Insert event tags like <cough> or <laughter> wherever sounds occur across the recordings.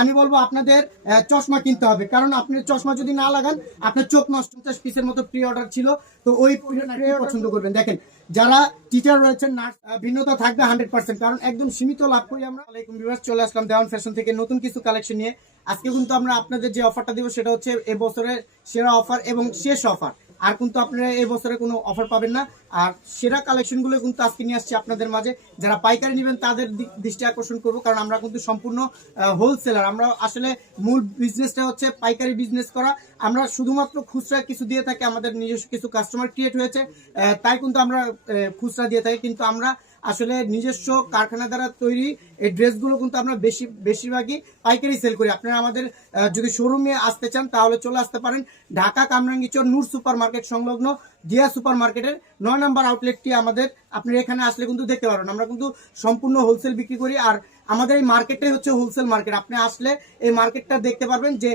আমি বলব আপনাদের চশমা কিনতে হবে। কারণ আপনি চশমা যদি না লাগান আপনার চোখ নষ্ট পঞ্চাশ পিসের মতো প্রি অর্ডার ছিল। তো ওই পছন্দ করবেন। দেখেন যারা টিচার রয়েছেন নার্স ভিন্নতা থাকবে হান্ড্রেড পার্সেন্ট কারণ একদম সীমিত লাভ করি আমরা। আলাইকুম ভিউয়ার্স চলে আসলাম দেওয়ান ফ্যাশন থেকে নতুন কিছু কালেকশন নিয়ে। আজকে কিন্তু আমরা আপনাদের যে অফারটা দিব সেটা হচ্ছে এবছরের সেরা অফার এবং শেষ অফার আর কিন্তু আপনারা এই বছরে কোনো অফার পাবেন না। আর সেরা কালেকশনগুলো কিন্তু আজকে নিয়ে আসছি আপনাদের মাঝে। যারা পাইকারি নেবেন তাদের দৃষ্টি আকর্ষণ করব, কারণ আমরা কিন্তু সম্পূর্ণ হোলসেলার আমরা আসলে মূল বিজনেসটা হচ্ছে পাইকারি বিজনেস করা। আমরা শুধুমাত্র খুচরা কিছু দিয়ে থাকি, আমাদের নিজস্ব কিছু কাস্টমার ক্রিয়েট হয়েছে। তাই কিন্তু আমরা খুচরা দিয়ে থাকি। কিন্তু আমরা আসলে নিজস্ব কারখানা দ্বারা তৈরি এই ড্রেসগুলো কিন্তু আমরা বেশি, বেশিরভাগই পাইকারি সেল করি। আপনারা আমাদের যদি শোরুমে আসতে চান, তাহলে চলে আসতে পারেন ঢাকা কামরাঙ্গিচর নূর সুপার মার্কেট সংলগ্ন জিয়া সুপার মার্কেটের নয় নম্বর আউটলেটটি আমাদের। আপনি এখানে আসলে কিন্তু দেখতে পারবেন। আমরা কিন্তু সম্পূর্ণ হোলসেল বিক্রি করি আর আমাদের এই মার্কেটটাই হচ্ছে হোলসেল মার্কেট আপনি আসলে এই মার্কেটটা দেখতে পারবেন যে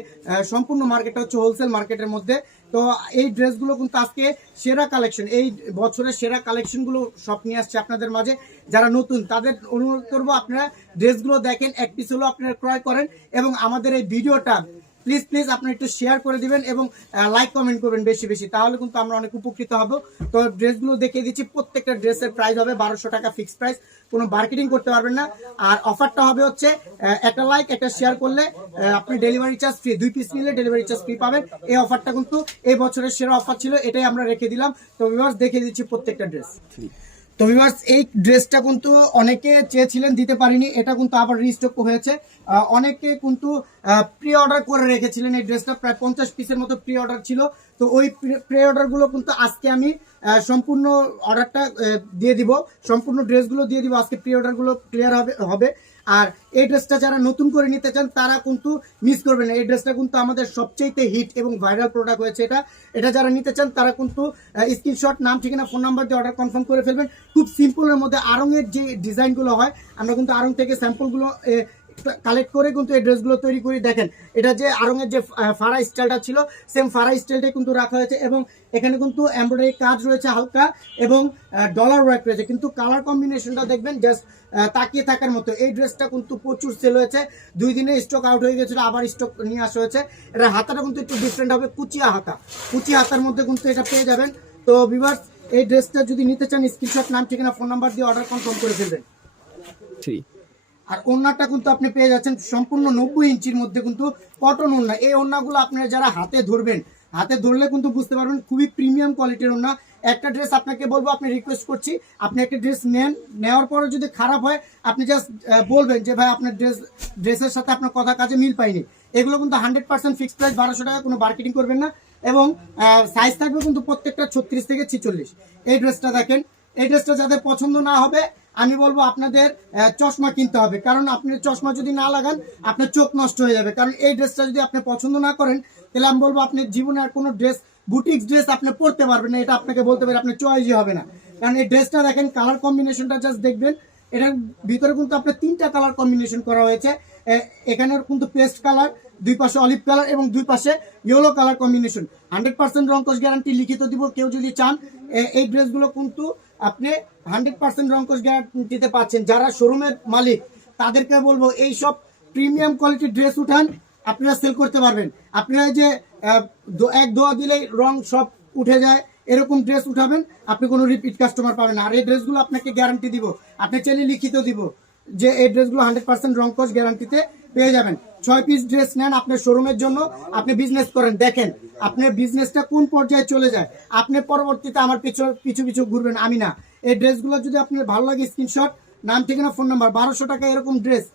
সম্পূর্ণ মার্কেটটা হচ্ছে হোলসেল মার্কেটের মধ্যে। তো এই ড্রেসগুলো কিন্তু আজকে সেরা কালেকশন এই বছরের সেরা কালেকশনগুলো সব নিয়ে আসছে আপনাদের মাঝে। যারা নতুন, তাদের অনুরোধ করব আপনারা ড্রেসগুলো দেখেন, এক পিস হলেও আপনারা ক্রয় করেন এবং আমাদের এই ভিডিওটা প্লিজ প্লিজ আপনারা একটু শেয়ার করে দিবেন এবং লাইক কমেন্ট করবেন বেশি বেশি। তাহলে কিন্তু আমরা অনেক উপকৃত হব। তো ড্রেসগুলো দেখিয়ে দিচ্ছি, প্রত্যেকটা ড্রেসের প্রাইস হবে বারোশো টাকা ফিক্সড প্রাইস কোনো মার্কেটিং করতে পারবেন না। আর অফারটা হবে হচ্ছে একটা লাইক একটা শেয়ার করলে আপনি ডেলিভারি চার্জ ফ্রি দুই পিস নিলে ডেলিভারি চার্জ ফ্রি পাবেন। এই অফারটা কিন্তু এই বছরের সেরা অফার ছিল, এটাই আমরা রেখে দিলাম। তো ভিউয়ার্স দেখিয়ে দিচ্ছি প্রত্যেকটা ড্রেস তো ভিউয়ার্স এই ড্রেসটা কিন্তু অনেকে চেয়েছিলেন দিতে পারিনি, এটা কিন্তু আবার রিস্টক হয়েছে। অনেকে কিন্তু প্রি অর্ডার করে রেখেছিলেন এই ড্রেসটা প্রায় পঞ্চাশ পিসের মতো প্রি অর্ডার ছিল। তো ওই প্রি অর্ডারগুলো কিন্তু আজকে আমি সম্পূর্ণ অর্ডারটা দিয়ে দিব, সম্পূর্ণ ড্রেসগুলো দিয়ে দিব, আজকে প্রি অর্ডারগুলো ক্লিয়ার হবে হবে। আর এই ড্রেসটা যারা নতুন করে নিতে চান, তারা কিন্তু মিস করবেন না। এই ড্রেসটা কিন্তু আমাদের সবচেয়ে হিট এবং ভাইরাল প্রোডাক্ট হয়েছে এটা। এটা যারা নিতে চান, তারা কিন্তু স্ক্রিনশট নাম, ঠিকানা ফোন নাম্বার দিয়ে অর্ডার কনফার্ম করে ফেলবেন। খুব সিম্পলের মধ্যে আরঙের যে ডিজাইনগুলো হয়, আমরা কিন্তু আরং থেকে স্যাম্পলগুলো কালেক্ট করে কিন্তু এই ড্রেসগুলো তৈরি করি। দেখেন, এটা যে আরঙের যে ফাড়া স্টাইলটা ছিল সেম ফাড়া স্টাইলটাই কিন্তু রাখা হয়েছে এবং এখানে কিন্তু এমব্রয়ডারি কাজ রয়েছে হালকা এবং ডলার ওয়ার্ক রয়েছে। কিন্তু কালার কম্বিনেশনটা দেখবেন জাস্ট তাকিয়ে থাকার মতো। এই ড্রেসটা কিন্তু প্রচুর সেল হয়েছে। দুই দিনে স্টক আউট হয়ে গেছিল, আবার স্টক নিয়ে আসা হয়েছে। এটা হাতাটা কিন্তু একটু ডিফারেন্ট হবে, কুচিয়া হাতা। কুচিয়া হাতার মধ্যে কিন্তু এটা পেয়ে যাবেন। তো বিভার এই ড্রেসটা যদি নিতে চান স্ক্রিনশট নাম, ঠিকানা ফোন নাম্বার দিয়ে অর্ডার কনফার্ম করে ফেলবেন। থ্রি আর ওড়নাটা কিন্তু আপনি পেয়ে যাচ্ছেন সম্পূর্ণ নব্বই ইঞ্চির মধ্যে কিন্তু কটন ওড়না। এই ওড়নাগুলো আপনারা যারা হাতে ধরবেন, হাতে ধরলে কিন্তু বুঝতে পারবেন খুবই প্রিমিয়াম কোয়ালিটির ওড়না। একটা ড্রেস আপনাকে বলব, আপনি রিকোয়েস্ট করছি, আপনি একটা ড্রেস নেন, নেওয়ার পরে যদি খারাপ হয়, আপনি জাস্ট বলবেন যে, ভাই, আপনার ড্রেস ড্রেসের সাথে আপনার কথা কাজে মিল পাইনি এগুলো কিন্তু হান্ড্রেড পার্সেন্ট ফিক্সড প্রাইস বারোশো টাকা কোনো মার্কেটিং করবেন না। এবং সাইজ থাকবে কিন্তু প্রত্যেকটা ছত্রিশ থেকে ছিচল্লিশ। এই ড্রেসটা দেখেন এই ড্রেসটা যাদের পছন্দ না হবে, আমি বলব আপনাদের চশমা কিনতে হবে। কারণ আপনি চশমা যদি না লাগান, আপনার চোখ নষ্ট হয়ে যাবে। কারণ এই ড্রেসটা যদি আপনি পছন্দ না করেন, তাহলে আমি বলব আপনি জীবনে আর কোনো ড্রেস, বুটিক্স ড্রেস আপনি পরতে পারবেন না। এটা আপনাকে বলতে পারি, আপনার চয়েসই হবে না। কারণ এই ড্রেসটা দেখেন কালার কম্বিনেশনটা জাস্ট দেখবেন, এটার ভিতরে কিন্তু আপনার তিনটা কালার কম্বিনেশন করা হয়েছে। এ- এখানের কিন্তু পেস্ট কালার দুই পাশে অলিভ কালার এবং দুই পাশে yellow colour combination hundred percent রঙ্কশ guarantee লিখিত দিব, কেউ যদি চান এই ড্রেসগুলো কিন্তু আপনি হান্ড্রেড পার্সেন্ট রঙ্কশ গ্যারান্টিতে পাচ্ছেন। যারা শোরুমের মালিক, তাদেরকে বলব এই সব প্রিমিয়াম কোয়ালিটির ড্রেস উঠান, আপনারা সেল করতে পারবেন। আপনারা যে এক দোয়া দিলেই রং সব উঠে যায়, এরকম ড্রেস উঠাবেন, আপনি কোনো রিপিট কাস্টমার পাবেন আর এই ড্রেসগুলো আপনাকে গ্যারান্টি দিব, আপনি চাইলে লিখিত দিব যে এই ড্রেসগুলো হান্ড্রেড পার্সেন্ট রংকশ গ্যারান্টিতে পেয়ে যাবেন। ছয় পিস ড্রেস নেন আপনার শোরুমের জন্য। আপনি বিজনেস করেন। দেখেন, আপনার বিজনেসটা কোন পর্যায়ে চলে যায়? আপনি পরবর্তীতে আমার পিছু পিছু পিছু ঘুরবেন। আমি না। এই ড্রেসগুলো যদি আপনার ভালো লাগে স্ক্রিনশট নাম, ঠিকানা ফোন নাম্বার বারোশো টাকা এরকম ড্রেস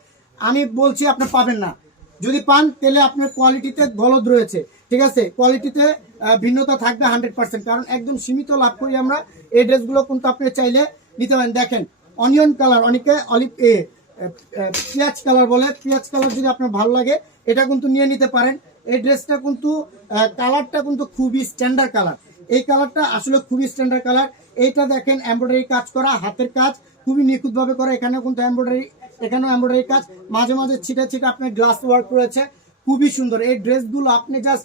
আমি বলছি, আপনি পাবেন না। যদি পান, তাহলে আপনার কোয়ালিটিতে গলদ রয়েছে। ঠিক আছে? কোয়ালিটিতে ভিন্নতা থাকবে হান্ড্রেড পার্সেন্ট কারণ একদম সীমিত লাভ করি আমরা। এই ড্রেসগুলো কিন্তু আপনি চাইলে নিতে পারেন। দেখেন অনিয়ন কালার অনেকে অলিভ এ পেঁয়াজ কালার বলে, পেঁয়াজ কালার যদি আপনার ভালো লাগে, এটা কিন্তু নিয়ে নিতে পারেন। এই ড্রেসটা কিন্তু কালারটা কিন্তু খুবই স্ট্যান্ডার্ড কালার। এই কালারটা আসলে খুবই স্ট্যান্ডার্ড কালার। এইটা দেখেন এমব্রয়ডারি কাজ করা, হাতের কাজ, খুবই নিখুঁতভাবে করা। এখানেও কিন্তু এমব্রয়ডারি এখানেও এমব্রয়ডারি কাজ। মাঝে মাঝে ছিটে ছিটে আপনার গ্লাস ওয়ার্ক রয়েছে। খুবই সুন্দর। এই ড্রেসগুলো আপনি জাস্ট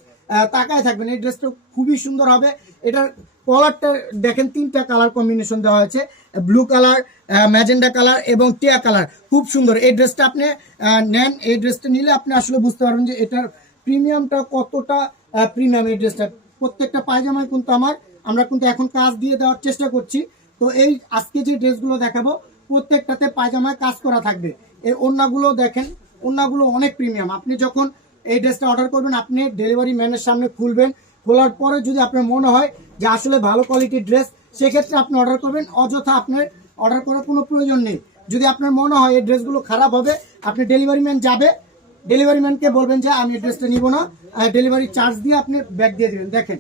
তাকায় থাকবেন। এই ড্রেসটা খুবই সুন্দর হবে। এটার কলারটা দেখেন, তিনটা কালার কম্বিনেশন দেওয়া হয়েছে। ব্লু কালার ম্যাজেন্ডা কালার এবং টিয়া কালার খুব সুন্দর। এই ড্রেসটা আপনি নেন। এই ড্রেসটা নিলে আপনি আসলে বুঝতে পারবেন যে এটার প্রিমিয়ামটা কতটা প্রিমিয়াম এই ড্রেসটা প্রত্যেকটা পায়জামায় কিন্তু আমার। আমরা কিন্তু এখন কাজ দিয়ে দেওয়ার চেষ্টা করছি। তো এই আজকে যে ড্রেসগুলো দেখাবো, প্রত্যেকটাতে পায়জামায় কাজ করা থাকবে। এই ওড়নাগুলো দেখেন, ওড়নাগুলো অনেক প্রিমিয়াম আপনি যখন এই ড্রেসটা অর্ডার করবেন, আপনি ডেলিভারি ম্যানের সামনে খুলবেন খোলার পরে যদি আপনার মনে হয় যে আসলে ভালো কোয়ালিটির ড্রেস সেক্ষেত্রে আপনি অর্ডার করবেন। অযথা আপনার অর্ডার করার কোনো প্রয়োজন নেই। যদি আপনার মনে হয় এই ড্রেসগুলো খারাপ হবে, আপনি ডেলিভারি ম্যান যাবে। ডেলিভারি ম্যানকে বলবেন যে, আমি ড্রেসটা নিব না। ডেলিভারি চার্জ দিয়ে আপনি ব্যাগ দিয়ে দেবেন। দেখেন,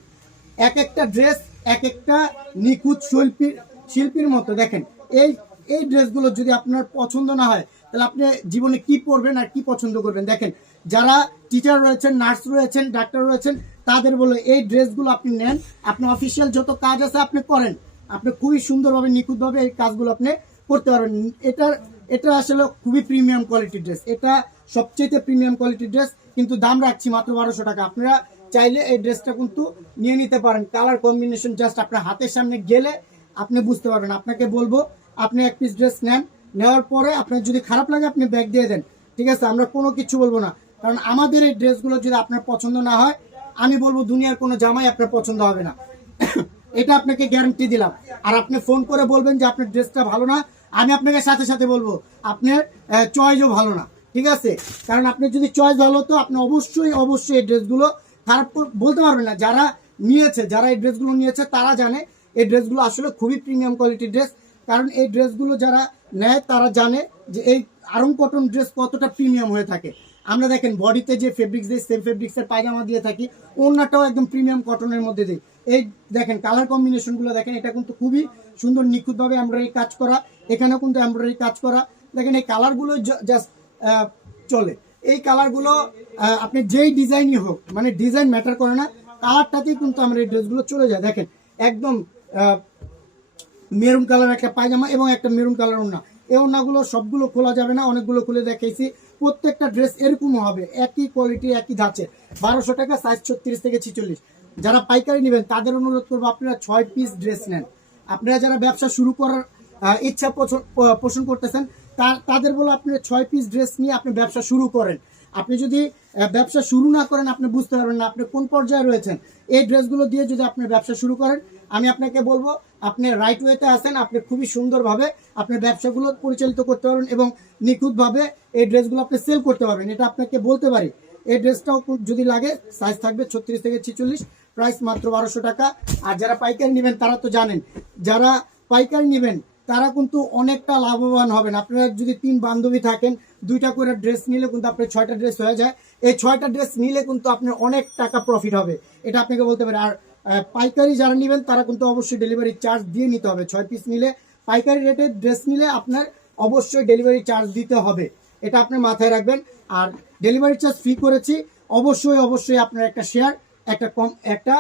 এক একটা ড্রেস এক একটা নিখুঁত শিল্পীর শিল্পীর মতো। দেখেন, এই এই ড্রেসগুলো যদি আপনার পছন্দ না হয়, তাহলে আপনি জীবনে কি পড়বেন আর কি পছন্দ করবেন? দেখেন, যারা টিচার রয়েছেন নার্স রয়েছেন ডাক্তার রয়েছেন তাদের বলে, এই ড্রেসগুলো আপনি নেন আপনি অফিসিয়াল যত কাজ আছে আপনি করেন। আপনি খুবই সুন্দরভাবে, নিখুঁতভাবে এই কাজগুলো আপনি করতে পারবেন। এটার এটা আসলে খুবই প্রিমিয়াম কোয়ালিটির ড্রেস এটা সবচেয়ে প্রিমিয়াম কোয়ালিটির ড্রেস কিন্তু দাম রাখছি মাত্র বারোশো টাকা। আপনারা চাইলে এই ড্রেসটা কিন্তু নিয়ে নিতে পারেন। কালার কম্বিনেশন জাস্ট আপনার হাতের সামনে গেলে আপনি বুঝতে পারবেন। আপনাকে বলব, আপনি এক পিস ড্রেস নেন, নেওয়ার পরে আপনার যদি খারাপ লাগে আপনি ব্যাগ দিয়ে দেন। ঠিক আছে? আমরা কোনো কিছু বলব না। কারণ আমাদের এই ড্রেসগুলো যদি আপনার পছন্দ না হয় আমি বলব দুনিয়ার কোনো জামাই আপনার পছন্দ হবে না। <coughs> এটা আপনাকে গ্যারান্টি দিলাম। আর আপনি ফোন করে বলবেন যে আপনার ড্রেসটা ভালো না। আমি আপনাকে সাথে সাথে বলব, আপনার চয়েসও ভালো না। ঠিক আছে? কারণ আপনি যদি চয়েস ভালো তো আপনি অবশ্যই অবশ্যই এই ড্রেসগুলো খারাপ বলতে পারবেন না। যারা নিয়েছে, যারা এই ড্রেসগুলো নিয়েছে, তারা জানে এই ড্রেসগুলো আসলে খুবই প্রিমিয়াম কোয়ালিটির ড্রেস কারণ এই ড্রেসগুলো যারা নেয়, তারা জানে যে এই আরং কটন ড্রেস কতটা প্রিমিয়াম হয়ে থাকে। আমরা দেখেন বডিতে যে ফেব্রিক্স দিই সেম ফেব্রিক্সের পায়জামা দিয়ে থাকি, ওড়নাটাও একদম প্রিমিয়াম কটনের মধ্যে দিই। এই দেখেন কালার কম্বিনেশনগুলো দেখেন, এটা কিন্তু খুবই সুন্দর নিখুঁতভাবে এমব্রয়ডারি কাজ করা, এখানেও কিন্তু এমব্রয়ডারি কাজ করা। দেখেন এই কালারগুলো জাস্ট চলে। এই কালারগুলো আপনি যেই ডিজাইনই হোক মানে ডিজাইন ম্যাটার করে না কালারটাতেই কিন্তু আমরা এই ড্রেসগুলো চলে যায়। দেখেন, একদম মেরুন কালার একটা পায়জামা এবং একটা মেরুন কালার ওড়না। এই ওড়নাগুলো সবগুলো খোলা যাবে না, অনেকগুলো খুলে দেখাইছি। প্রত্যেকটা ড্রেস এরকম হবে, একই কোয়ালিটি একই ধাঁচের। বারোশো টাকা সাইজ ছত্রিশ থেকে ছিচল্লিশ। যারা পাইকারি নেবেন, তাদের অনুরোধ করব আপনারা ছয় পিস ড্রেস নেন। আপনারা যারা ব্যবসা শুরু করার ইচ্ছা পোষণ- করতেছেন তাদের বলে আপনি ছয় পিস ড্রেস নিয়ে আপনি ব্যবসা শুরু করেন। আপনি যদি ব্যবসা শুরু না করেন, আপনি বুঝতে পারবেন না আপনি কোন পর্যায়ে রয়েছেন। এই ড্রেসগুলো দিয়ে যদি আপনি ব্যবসা শুরু করেন, আমি আপনাকে বলব আপনি রাইট ওয়েতে আছেন, আপনি খুবই সুন্দরভাবে আপনার ব্যবসাগুলো পরিচালিত করতে পারবেন এবং নিখুঁতভাবে এই ড্রেসগুলো আপনি সেল করতে পারবেন। এটা আপনাকে বলতে পারি, এই ড্রেসটাও যদি লাগে সাইজ থাকবে ছত্রিশ থেকে ছিচল্লিশ প্রাইস মাত্র বারোশো টাকা। আর যারা পাইকারি নেবেন, তারা তো জানেন, যারা পাইকারি নেবেন, তারা কিন্তু অনেকটা লাভবান হবেন। আপনারা যদি তিন বান্ধবী থাকেন, দুইটা করে ড্রেস নিলে কিন্তু আপনার ছয়টা ড্রেস হয়ে যায়। এই ছয়টা ড্রেস নিলে কিন্তু আপনার অনেক টাকা প্রফিট হবে। এটা আপনাকে বলতে পারি। আর পাইকারি যারা নেবেন, তারা কিন্তু অবশ্যই ডেলিভারি চার্জ দিয়ে নিতে হবে। ছয় পিস নিলে, পাইকারি রেটে ড্রেস নিলে আপনার অবশ্যই ডেলিভারি চার্জ দিতে হবে। এটা আপনি মাথায় রাখবেন। আর ডেলিভারি চার্জ ফ্রি করেছি। অবশ্যই অবশ্যই আপনার একটা শেয়ার একটা কম, একটা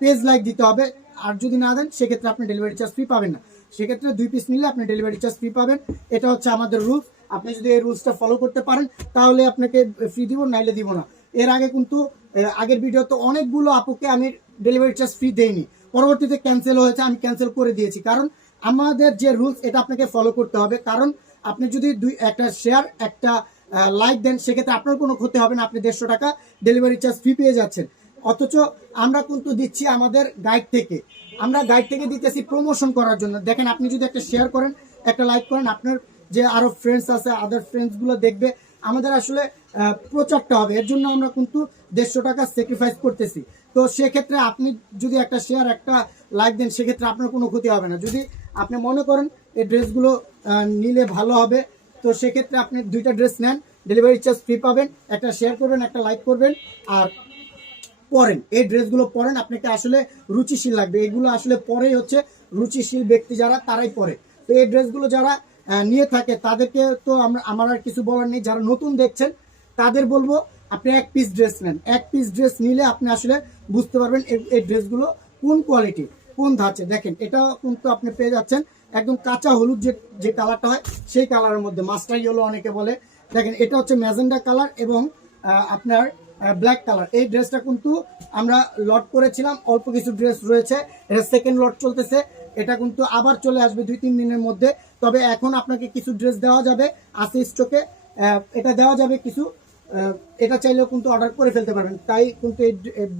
পেজ লাইক দিতে হবে। আর যদি না দেন, সেক্ষেত্রে আপনি ডেলিভারি চার্জ ফ্রি পাবেন না। সেক্ষেত্রে দুই পিস নিলে আপনি ডেলিভারি চার্জ ফ্রি পাবেন। এটা হচ্ছে আমাদের রুলস আপনি যদি এই রুলসটা ফলো করতে পারেন, তাহলে আপনাকে ফ্রি দিব, নাইলে দিব না। এর আগে কিন্তু আগের ভিডিও তো অনেকগুলো আপুকে আমি ডেলিভারি চার্জ ফ্রি দেইনি। পরবর্তীতে ক্যান্সেল হয়েছে, আমি ক্যান্সেল করে দিয়েছি। কারণ আমাদের যে রুলস এটা আপনাকে ফলো করতে হবে। কারণ আপনি যদি দুই, একটা শেয়ার একটা লাইক দেন, সেক্ষেত্রে আপনার কোনো ক্ষতি হবে না। আপনি দেড়শো টাকা ডেলিভারি চার্জ ফ্রি পেয়ে যাচ্ছেন। অথচ আমরা কিন্তু দিচ্ছি আমাদের গাইড থেকে। আমরা গাইড থেকে দিতেছি প্রমোশন করার জন্য। দেখেন, আপনি যদি একটা শেয়ার করেন, একটা লাইক করেন, আপনার যে আরও ফ্রেন্ডস আছে আদার ফ্রেন্ডসগুলো দেখবে, আমাদের আসলে প্রচারটা হবে। এর জন্য আমরা কিন্তু দেড়শো টাকা স্যাক্রিফাইস করতেছি। তো সেক্ষেত্রে আপনি যদি একটা শেয়ার একটা লাইক দেন, সেক্ষেত্রে আপনার কোনো ক্ষতি হবে না। যদি আপনি মনে করেন এই ড্রেসগুলো নিলে ভালো হবে, তো সেক্ষেত্রে আপনি দুইটা ড্রেস নেন ডেলিভারি চার্জ ফ্রি পাবেন, একটা শেয়ার করবেন, একটা লাইক করবেন, আর পরেন। এই ড্রেসগুলো পরেন, আপনাকে আসলে রুচিশীল লাগবে। এগুলো আসলে পরেই হচ্ছে রুচিশীল ব্যক্তি যারা, তারাই পরে। তো এই ড্রেসগুলো যারা নিয়ে থাকে, তাদেরকে তো আমরা, আমার আর কিছু বলার নেই। যারা নতুন দেখছেন তাদের বলব, আপনি এক পিস ড্রেস নেন। এক পিস ড্রেস নিলে আপনি আসলে বুঝতে পারবেন এই- ড্রেসগুলো কোন কোয়ালিটি কোন ধাঁচে। দেখেন এটা কিন্তু আপনি পেয়ে যাচ্ছেন। একদম কাঁচা হলুদ যে যে কালারটা হয়, সেই কালারের মধ্যে। মাস্টার ইয়েলো অনেকে বলে। দেখেন, এটা হচ্ছে ম্যাজেন্ডা কালার এবং আপনার ব্ল্যাক কালার এই ড্রেসটা কিন্তু আমরা লট করেছিলাম, অল্প কিছু ড্রেস রয়েছে। এটা সেকেন্ড লট চলতেছে। এটা কিন্তু আবার চলে আসবে দুই, তিন দিনের মধ্যে। তবে এখন আপনাকে কিছু ড্রেস দেওয়া যাবে আসি স্টকে এটা দেওয়া যাবে কিছু এটা চাইলেও কিন্তু অর্ডার করে ফেলতে পারবেন। তাই কিন্তু এই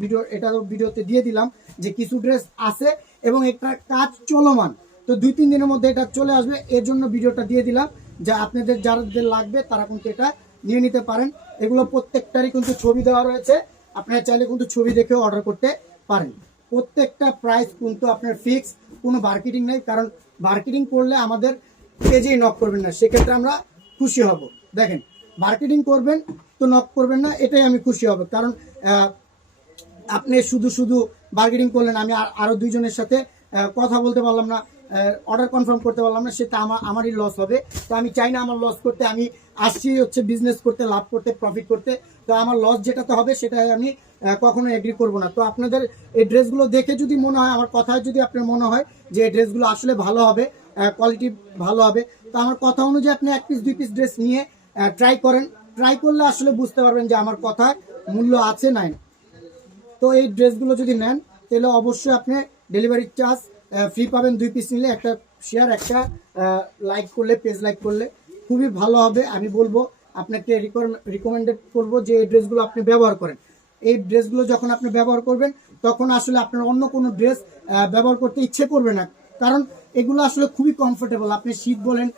ভিডিও এটা ভিডিওতে দিয়ে দিলাম যে কিছু ড্রেস আছে এবং এটা কাজ চলমান। তো দুই, তিন দিনের মধ্যে এটা চলে আসবে। এর জন্য ভিডিওটা দিয়ে দিলাম যে আপনাদের যাদের লাগবে তারা কিন্তু এটা নিয়ে নিতে পারেন। এগুলো প্রত্যেকটারই কিন্তু ছবি দেওয়া রয়েছে। আপনারা চাইলে কিন্তু ছবি দেখেও অর্ডার করতে পারেন। প্রত্যেকটা প্রাইস কিন্তু আপনার ফিক্স কোনো মার্কেটিং নেই। কারণ মার্কেটিং করলে আমাদের পেজেই নক করবেন না। সেক্ষেত্রে আমরা খুশি হব। দেখেন মার্কেটিং করবেন তো নক করবেন না, এটাই আমি খুশি হব। কারণ আপনি শুধু শুধু বার্গেনিং করলেন, আমি আর- আরও দুইজনের সাথে কথা বলতে পারলাম না অর্ডার কনফার্ম করতে পারলাম না, সেটা আমার আমারই লস হবে। তো আমি চাই না আমার লস করতে, আমি আসছি হচ্ছে বিজনেস করতে, লাভ করতে প্রফিট করতে। তো আমার লস যেটাতে হবে, সেটাই আমি কখনো এগ্রি করব না। তো আপনাদের এই ড্রেসগুলো দেখে যদি মনে হয়, আমার কথায় যদি আপনার মনে হয় যে এই ড্রেসগুলো আসলে ভালো হবে কোয়ালিটি ভালো হবে, তো আমার কথা অনুযায়ী আপনি এক পিস দুই পিস ড্রেস নিয়ে ট্রাই করেন। ট্রাই করলে আসলে বুঝতে পারবেন যে আমার কথায় মূল্য আছে নাই। তো এই ড্রেসগুলো যদি নেন, তাহলে অবশ্যই আপনি ডেলিভারি চার্জ ফ্রি পাবেন দুই পিস নিলে। একটা শেয়ার একটা লাইক করলে পেজ লাইক করলে। খুবই ভালো হবে। আমি বলব, আপনাকে রিকমেন্ডেড করব যে এই ড্রেসগুলো আপনি ব্যবহার করেন। এই ড্রেসগুলো যখন আপনি ব্যবহার করবেন, তখন আসলে আপনার অন্য কোনো ড্রেস ব্যবহার করতে ইচ্ছে করবে না। কারণ এগুলো আসলে খুবই কমফোর্টেবল আপনি শীত বলেন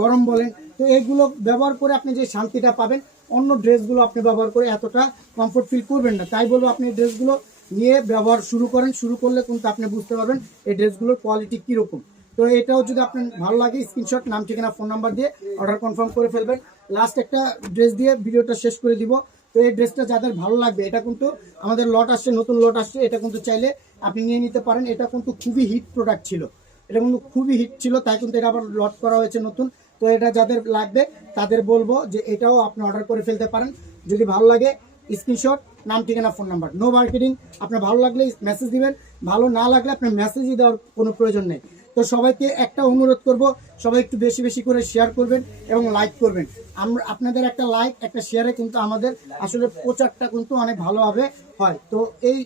গরম বলেন তো এগুলো ব্যবহার করে আপনি যে শান্তিটা পাবেন, অন্য ড্রেসগুলো আপনি ব্যবহার করে এতটা কমফোর্ট ফিল করবেন না। তাই বলব আপনি ড্রেসগুলো নিয়ে ব্যবহার শুরু করেন। শুরু করলে কিন্তু আপনি বুঝতে পারবেন এই ড্রেসগুলোর কোয়ালিটি কীরকম। তো এটাও যদি আপনার ভালো লাগে স্ক্রিনশট নাম, ঠিকানা ফোন নাম্বার দিয়ে অর্ডার কনফার্ম করে ফেলবেন। লাস্ট একটা ড্রেস দিয়ে ভিডিওটা শেষ করে দিব। তো এই ড্রেসটা যাদের ভালো লাগবে, এটা কিন্তু আমাদের লট আসছে, নতুন লট আসছে, এটা কিন্তু চাইলে আপনি নিয়ে নিতে পারেন। এটা কিন্তু খুবই হিট প্রোডাক্ট ছিল। এটা কিন্তু খুবই হিট ছিল, তাই কিন্তু এটা আবার লট করা হয়েছে নতুন। তো এটা যাদের লাগবে, তাদের বলব যে এটাও আপনি অর্ডার করে ফেলতে পারেন। যদি ভালো লাগে স্ক্রিনশট নাম, ঠিকানা ফোন নাম্বার নো মার্কেটিং আপনার ভালো লাগলে মেসেজ দিবেন, ভালো না লাগলে আপনার মেসেজই দেওয়ার কোনো প্রয়োজন নেই। তো সবাইকে একটা অনুরোধ করব, সবাই একটু বেশি বেশি করে শেয়ার করবেন এবং লাইক করবেন। আমরা, আপনাদের একটা লাইক একটা শেয়ারে কিন্তু আমাদের আসলে প্রচারটা কিন্তু অনেক ভালোভাবে হয়। তো এই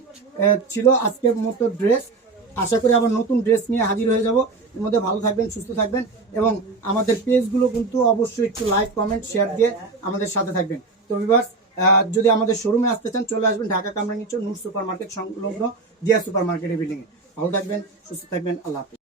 ছিল আজকের মতো ড্রেস আশা করি আবার নতুন ড্রেস নিয়ে হাজির হয়ে যাব। এর মধ্যে ভালো থাকবেন, সুস্থ থাকবেন এবং আমাদের পেজগুলো কিন্তু অবশ্যই একটু লাইক কমেন্ট শেয়ার দিয়ে আমাদের সাথে থাকবেন। তো ভিভার্স যদি আমাদের শোরুমে আসতে চান, চলে আসবেন ঢাকা কামরাঙ্গিচর নূর সুপার মার্কেট সংলগ্ন দিয়া সুপার মার্কেটের বিল্ডিংয়ে ভালো থাকবেন, সুস্থ থাকবেন, আল্লাহ হাফিজ।